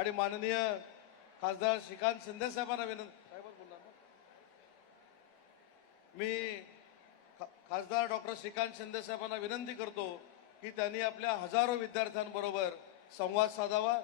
आणि माननीय खासदार श्रीकांत शिंदे साहेबांना मी खासदार डॉक्टर श्रीकांत शिंदे साहेबांना विनंती करतो की त्यांनी आपल्या हजारो विद्यार्थ्यांबरोबर संवाद साधावा।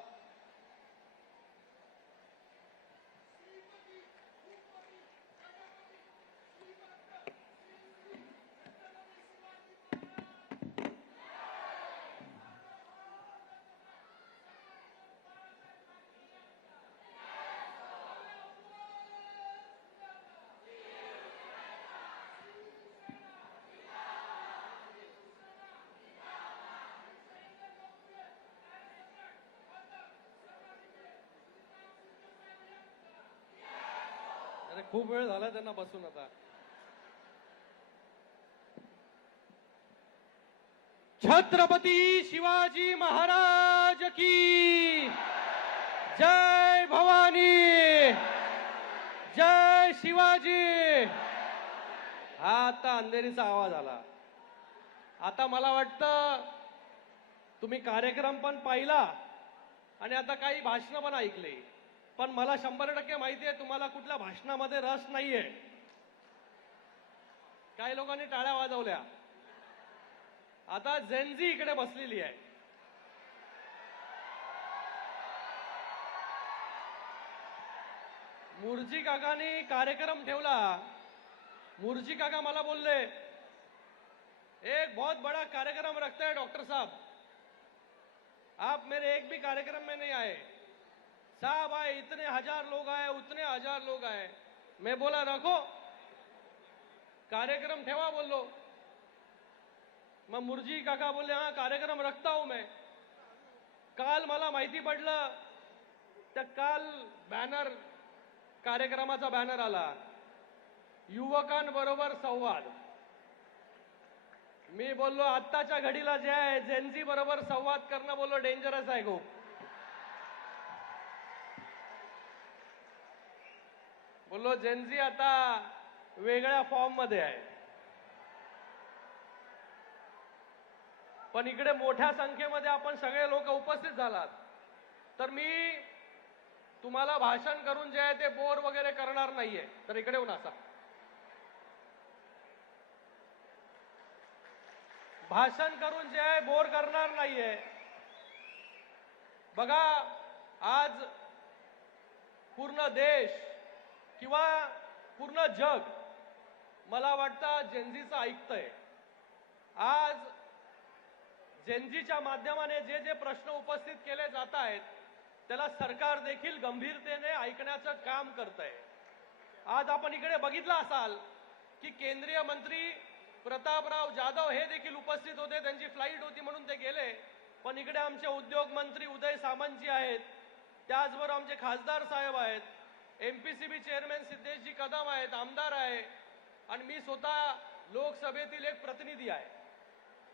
खूप वेळ झाला त्यांना बसून आता। छत्रपती शिवाजी महाराज की जय भवानी, जय शिवाजी। हा आता अंधेरीचा आवाज आला। आता मला वाटतं तुम्ही कार्यक्रम पण पाहिला आणि आता काही भाषण पण ऐकले, पण मला 100% माहिती आहे तुम्हाला कुठल्या भाषणामध्ये रस नाहीये। काही लोकांनी टाळ्या वाजवल्या। आता जेनझी इकडे बसलेली आहे। मुर्जी काकांनी कार्यक्रम ठेवला। मुर्जी काका मला बोलले एक बहुत बड़ा कार्यक्रम रखते हैं डॉक्टर साहब, आप मेरे एक भी कार्यक्रम में नहीं आए। साहब आए, इतने हजार लोग आए, उतने हजार लोग आए। मैं बोला रखो कार्यक्रम ठेवा बोलो। मग मुर्जी काका बोलले हाँ कार्यक्रम रखता हूं मैं। काल मला माहिती पडलं तर काल बॅनर कार्यक्रमाचा बॅनर आला, युवकांबरोबर संवाद। मी बोललो आत्ताच्या घडीला जे आहे जेनझी बरोबर संवाद करणं बोललो डेंजरस आहे खूप। बोललो जेनझी आता वेगळ्या फॉर्म मध्ये आहे। पण इकडे मोठ्या संख्येमध्ये आपण सगळे लोक उपस्थित झालात तर मी तुम्हाला भाषण करून जे आहे ते बोर वगैरे करणार नाहीये। तर इकडे येऊन असा भाषण करून जे आहे बोर करणार नाहीये। बघा आज पूर्ण देश किंवा पूर्ण जग मला वाटतं जेनझीचं ऐकतंय। आज जेनझीच्या माध्यमाने जे जे प्रश्न उपस्थित केले जात आहेत त्याला सरकार देखील गंभीरतेने ऐकण्याचं काम करतंय। आज आपण इकडे बघितलं असाल की केंद्रीय मंत्री प्रतापराव जाधव हे देखील उपस्थित होते, त्यांची फ्लाईट होती म्हणून ते गेले। पण इकडे आमचे उद्योग मंत्री उदय सामंतजी आहेत, त्याचबरोबर आमचे खासदार साहेब आहेत, एमपीसीबी चेअरमॅन सिद्धेशजी कदम आहेत, आमदार आहे आणि मी स्वतः लोकसभेतील एक प्रतिनिधी आहे।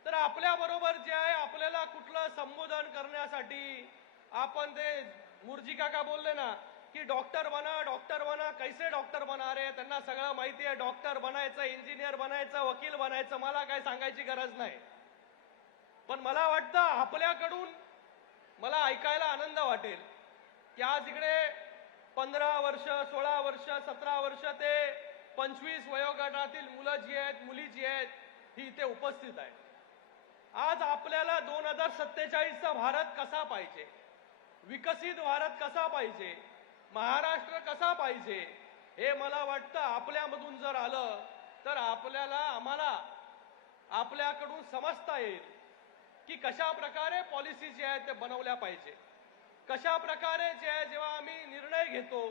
तर आपल्या बरोबर जे आहे आपल्याला कुठलं संबोधन करण्यासाठी आपण ते मुर्जी काका बोलले ना की डॉक्टर बना, कैसे डॉक्टर बना रे, त्यांना सगळं माहिती आहे डॉक्टर बनायचं, इंजिनियर बनायचं, वकील बनायचं, मला काय सांगायची गरज नाही। पण मला वाटतं आपल्याकडून मला ऐकायला आनंद वाटेल की आज इकडे 15 वर्ष, 16 वर्ष, 17 वर्ष ते 25 वयोगटातील मुलं जी आहेत, मुली जी आहेत ही इथे उपस्थित आहे। आज आपल्याला 2047चा भारत कसा पाहिजे, विकसित भारत कसा पाहिजे, महाराष्ट्र कसा पाहिजे हे मला वाटतं आपल्यामधून जर आलं तर आम्हाला आपल्याकडून समजता येईल की कशा प्रकारे पॉलिसी जे आहे ते बनवल्या पाहिजे, कशा प्रकारे जे आहे जेव्हा आम्ही निर्णय घेतो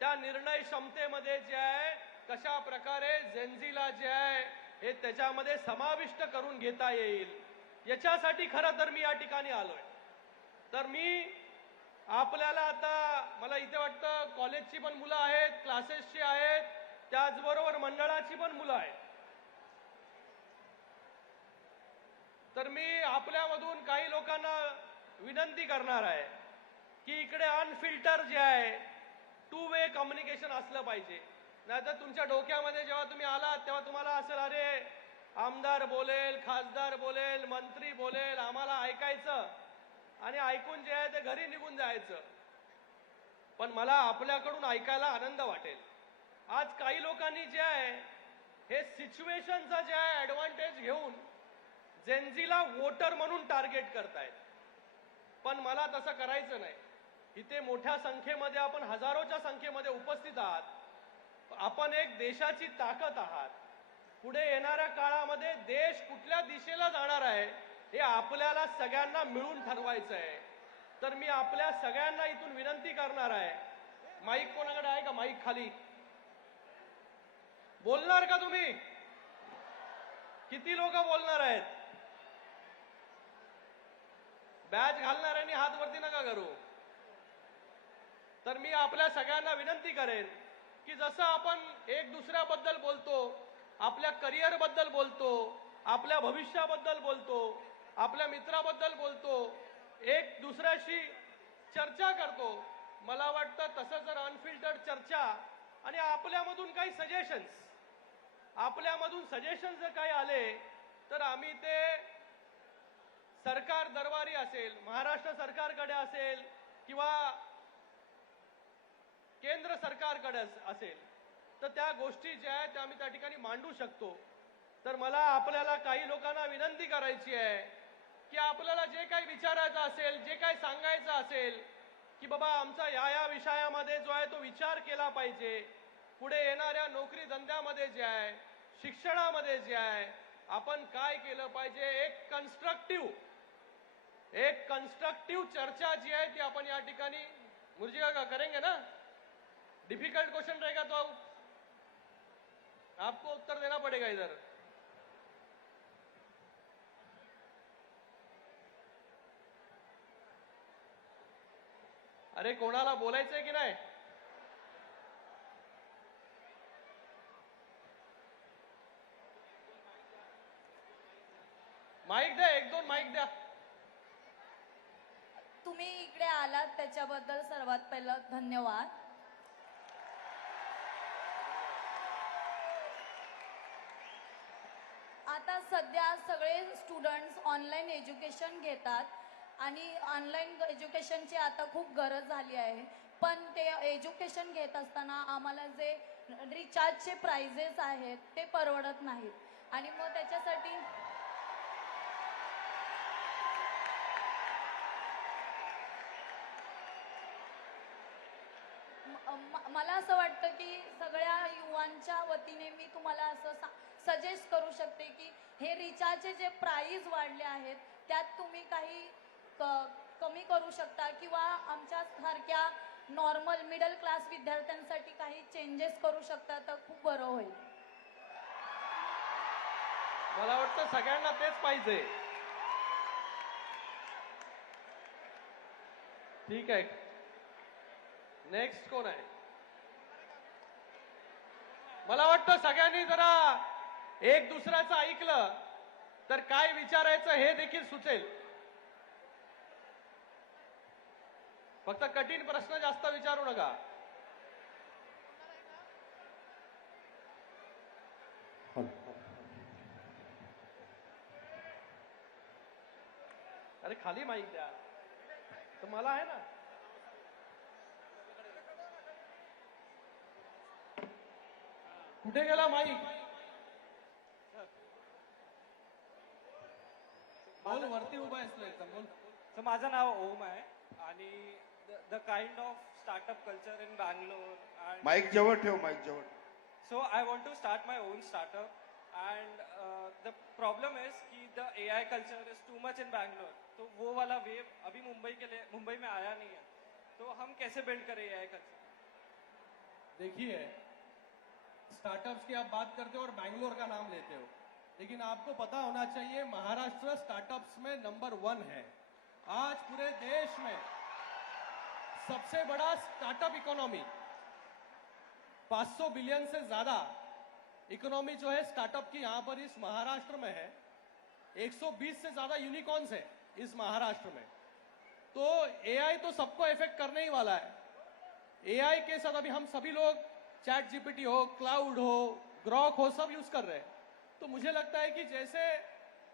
त्या निर्णय क्षमतेमध्ये जे आहे कशा प्रकारे जेनझीला जे आहे हे त्याच्यामध्ये समाविष्ट करून घेता येईल, याच्यासाठी खरं तर मी या ठिकाणी आलोय। तर मी आपल्याला आता मला इथे वाटतं कॉलेजची पण मुलं आहेत, क्लासेसची आहेत, त्याचबरोबर मंडळाची पण मुलं आहेत। तर मी आपल्यामधून काही लोकांना विनंती करणार आहे की इकडे अनफिल्टर जे आहे टू वे कम्युनिकेशन असलं पाहिजे। नाहीतर तुमच्या डोक्यामध्ये जेव्हा तुम्ही आलात तेव्हा तुम्हाला असेल अरे आमदार बोलेल, खासदार बोलेल, मंत्री बोलेल, आम्हाला ऐकायचं आणि ऐकून जे आहे ते घरी निघून जायचं। पण मला आपल्याकडून ऐकायला आनंद वाटेल. आज काही लोकांनी जे आहे हे सिच्युएशनचा जे आहे ऍडव्हान्टेज घेऊन जेनझीला वोटर म्हणून टार्गेट करतायत. पण मला तसं करायचं नाही. इथे मोठ्या संख्येमध्ये आपण हजारोच्या संख्येमध्ये उपस्थित आहात. आपण एक देशाची ताकद आहात. पुढे येणाऱ्या काळामध्ये देश कुठल्या दिशेला जाणार आहे हे आपल्याला सगळ्यांना मिळून ठरवायचं आहे. तर मी आपल्या सगळ्यांना इथून विनंती करणार आहे, माईक कोणाकडे आहे का? माईक खाली. बोलणार का तुम्ही? किती लोक बोलणार आहेत? बॅच घालणाऱ्यांनी हात वरती नका करू. तर मी आपल्या सगळ्यांना विनंती करेन की जसं आपण एक दुसऱ्याबद्दल बोलतो, आपल्या करिअर बद्दल बोलतो, आपल्या भविष्याबद्दल बोलतो, आपल्या मित्राबद्दल बोलतो, एक दुसऱ्याशी चर्चा करतो, मला वाटतं तसं जर अनफिल्टर्ड चर्चा आणि आपल्यामधून काही सजेशन्स जर काही आले तर आम्ही ते सरकार दरबारी असेल, महाराष्ट्र सरकारकडे असेल किंवा केंद्र सरकारकडे असेल तर त्या गोष्टी ज्या आहेत त्या आम्ही त्या ठिकाणी मांडू शकतो. तर मला आपल्याला काही लोकांना विनंती करायची आहे की आपल्याला जे काही विचारायचं असेल, जे काही सांगायचं असेल की बाबा आमचा या विषयामध्ये जो आहे तो विचार केला पाहिजे, पुढे येणाऱ्या नोकरी धंद्यामध्ये जे आहे, शिक्षणामध्ये जे आहे आपण काय केलं पाहिजे, एक कन्स्ट्रक्टिव्ह चर्चा जी है ती अपन यहाँ ठिकाणी मुर्जिया का करेंगे ना. डिफिकल्ट क्वेश्चन रहेगा तो आपको उत्तर देना पड़ेगा इधर. अरे कोणाला बोलायचंय की नाही? माईक द्या, एक दोन माईक द्या. तुम्ही इकडे आलात त्याच्याबद्दल सर्वात पहिलं धन्यवाद. आता सध्या सगळे स्टुडंट्स ऑनलाईन एज्युकेशन घेतात आणि ऑनलाईन एज्युकेशनची आता खूप गरज झाली आहे. पण ते एज्युकेशन घेत असताना आम्हाला जे रिचार्जचे प्राइजेस आहेत ते परवडत नाहीत आणि मग त्याच्यासाठी मला असं वाटतं की सगळ्या युवांच्या वतीने मी तुम्हाला असं सजेस्ट करू शकते की हे रिचार्जचे जे प्राइस वाढले आहेत त्यात तुम्ही काही कमी करू शकता किंवा आमच्या सारख्या नॉर्मल मिडल क्लास विद्यार्थ्यांसाठी काही चेंजेस करू शकता तर खूप बरं होईल. मला वाटतं सगळ्यांना तेच पाहिजे. ठीक आहे, नेक्स्ट कोण आहे? मला वाटतं सगळ्यांनी जरा एक दुसऱ्याचं ऐकलं तर काय विचारायचं हे देखील सुचेल. फक्त कठीण प्रश्न जास्त विचारू नका. अरे खाली माईक द्या. तर मला आहे ना. कुठे गेला माईक? बोल, वरती उभा आहेस तू एकदम, बोल. सो माझं नाव ओम आहे आणि the kind of startup culture in Bangalore and mic जवळ ठेव, माईक जवळ. So I want to start my own startup and the problem is कि the AI culture is too much in Bangalore. तो वो वाला वेव अभी मुंबई में आया नहीं है. तो हम कैसे बिल्ड करें एआई कल्चर? देखिए, स्टार्टअप्स की आप बात करते हो और बैंगलोर का नाम लेते हो, लेकिन आपको पता होना चाहिए महाराष्ट्र स्टार्टअप्स में नंबर 1 है. आज पूरे देश में सबसे बड़ा स्टार्टअप इकोनॉमी, 500 बिलियन से ज्यादा इकोनॉमी जो है स्टार्टअप की यहां पर इस महाराष्ट्र में है. 120 से ज्यादा यूनिकॉर्न्स है इस महाराष्ट्र में. तो एआई तो सबको इफेक्ट करने ही वाला है. एआई के साथ अभी हम सभी लोग चैट जीपीटी हो, क्लाउड हो, ग्रॉक हो, सब यूज कर रहे हैं. तो मुझे लगता है कि जैसे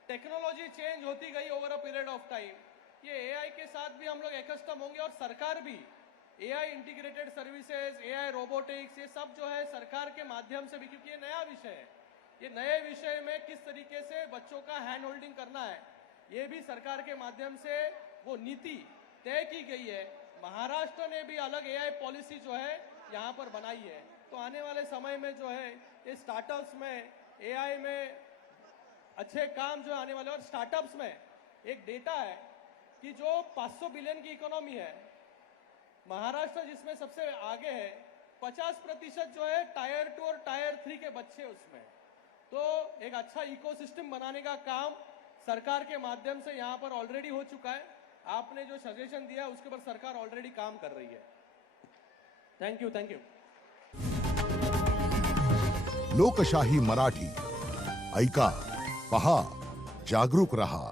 टेक्नोलॉजी चेंज होती गई over a period of time, ये एआई के साथ भी हम लोग एकस्टम होंगे और सरकार भी एआई इंटीग्रेटेड सर्विसेज, एआई रोबोटिक्स, ये सब जो है सरकार के माध्यम से भी, क्योंकि ये नया विषय है, ये नए विषय में किस तरीके से बच्चों का हैंड होल्डिंग करना है, ये भी सरकार के माध्यम से वो नीति तय की गई है। महाराष्ट्र ने भी अलग एआई पॉलिसी जो है यहाँ पर बनाई है। तो आने वाले समय में जो है ये स्टार्टअप्स में एआई में अच्छे काम जो आने वाले, और स्टार्टअप्स में एक डेटा है कि जो 500 बिलियन की इकोनॉमी है, महाराष्ट्र जिसमें सबसे आगे है, 50% जो है टायर 2 और टायर 3 के बच्चे उसमें। तो एक अच्छा इकोसिस्टम बनाने का काम सरकार के माध्यम से यहाँ पर ऑलरेडी हो चुका है। आपने जो सजेशन दिया उसके ऊपर सरकार ऑलरेडी काम कर रही है। Thank you, thank you. लोकशाही मराठी ऐका, पहा, जागरूक रहा।